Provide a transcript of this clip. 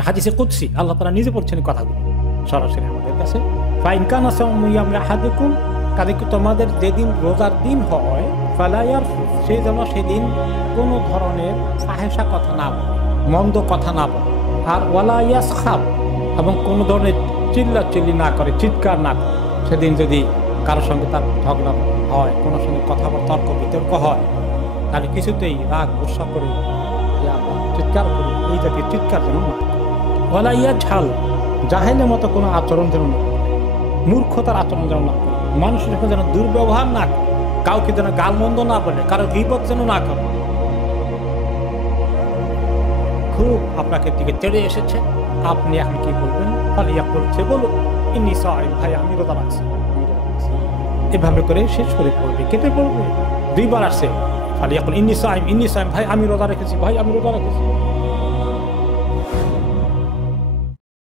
এটা হাদিসে কুদসি, আল্লাহ তাআলা নিজে বলছেন কথাগুলো সরাসরি আমাদের কাছে। ফাইন কানা সাওমু ইয়াউমি আহাদিকুম, কাজে কি তোমাদের যেদিন রোজার দিন হয়, ফালা ইয়ারফুস, সেই যেন সেদিন কোনো ধরনের ফাহেসা কথা না বলে, মন্দ কথা না বলে। আর ওয়ালা ইয়াসখাব, এবং কোনো ধরনের চিল্লাচিল্লি না করে, চিৎকার না করে। সেদিন যদি কারোর সঙ্গে তার ঝগড়া হয়, কোনো সঙ্গে কথাবার্তা তর্ক বিতর্ক হয়, তাহলে কিছুতেই রাগ গুসা করে চিৎকার করে এই জাতীয় চিৎকার যেন না। ওয়ালা ইয়া ঝাল, জাহেলের মতো কোনো আচরণ যেন না, মূর্খতার আচরণ যেন না, মানুষের সঙ্গে যেন দুর্ব্যবহার না করে, কাউকে যেন গালমন্দ না বলে, কারো গীবত যেন না করে। খুব আপনাকে দিকে তেড়ে এসেছে, আপনি এখন কি বলবেন? ফালিয়া করছে বলুন ইন্নী সাইম, ভাই আমি রোজা রাখছি। এভাবে করে শেষ করে পড়বে, কেটে পড়বে। দুইবার আসছে ফালিয়া ইন্নী সাইম, ভাই আমি রোজা রেখেছি, ভাই আমি রোজা রেখেছি।